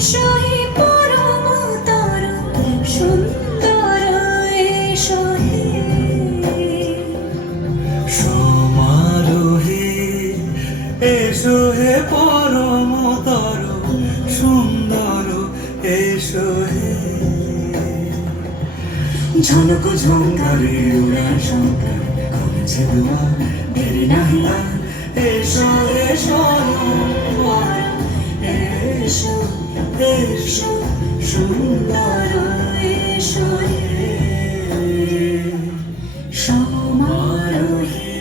এসো হে পরমতর সুন্দর এসো হে সমারোহে এসো হে পরমতর সুন্দর এসো হে ঝলক ঝঙ্কারে উড়া শঙ্কার কমেছে দুয়া দেরি নাহি আর এসো এসো এসো এসো সুন্দর এসো হে সমারোহে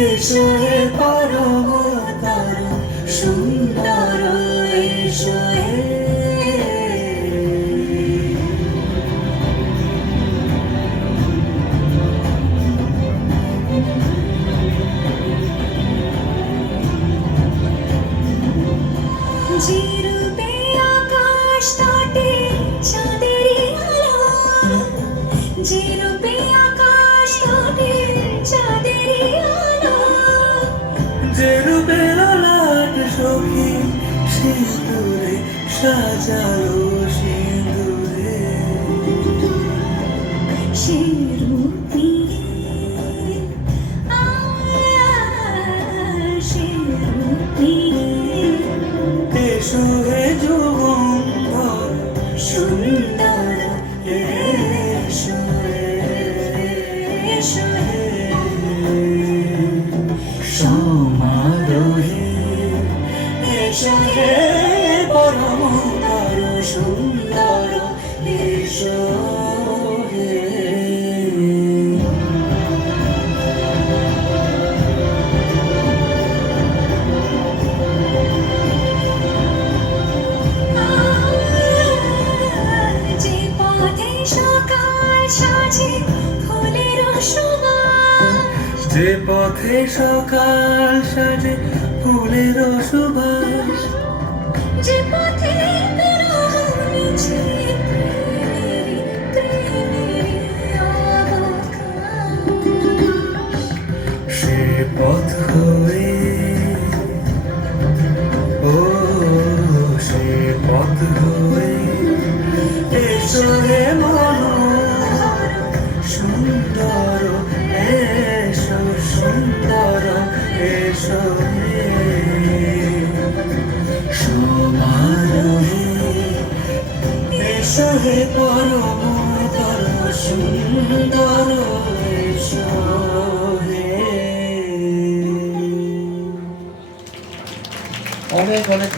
এসো হে পরমতর সুন্দর এসো হে যে রূপে আকাশ তটে চাঁদেরই আলো যে রূপে আকাশ তটে চাঁদেরই আলো যে রূপে ললাট সখী সিঁদুরে সাজালো সিঁদুরে সে রূপী সে রূপী এসো হে যুগন্ধর সুন্দর এসো এসো হে সমারোহে এসো হে পরমতর সুন্দর এসো হে যে পথে সকাল সাজে ফুলের সুবাস যে পথে সকাল সাজে ফুলের সুবাস যে পথে মিছে প্রেমেরই অবকাশ সে পথ হয়ে ও সে পথ হয়ে এসো হে মনোহর সুন্দর এসো সুন্দর এসো হে সমারোহে এসো হে পরমতর সুন্দর এসো হে অনেক অনেক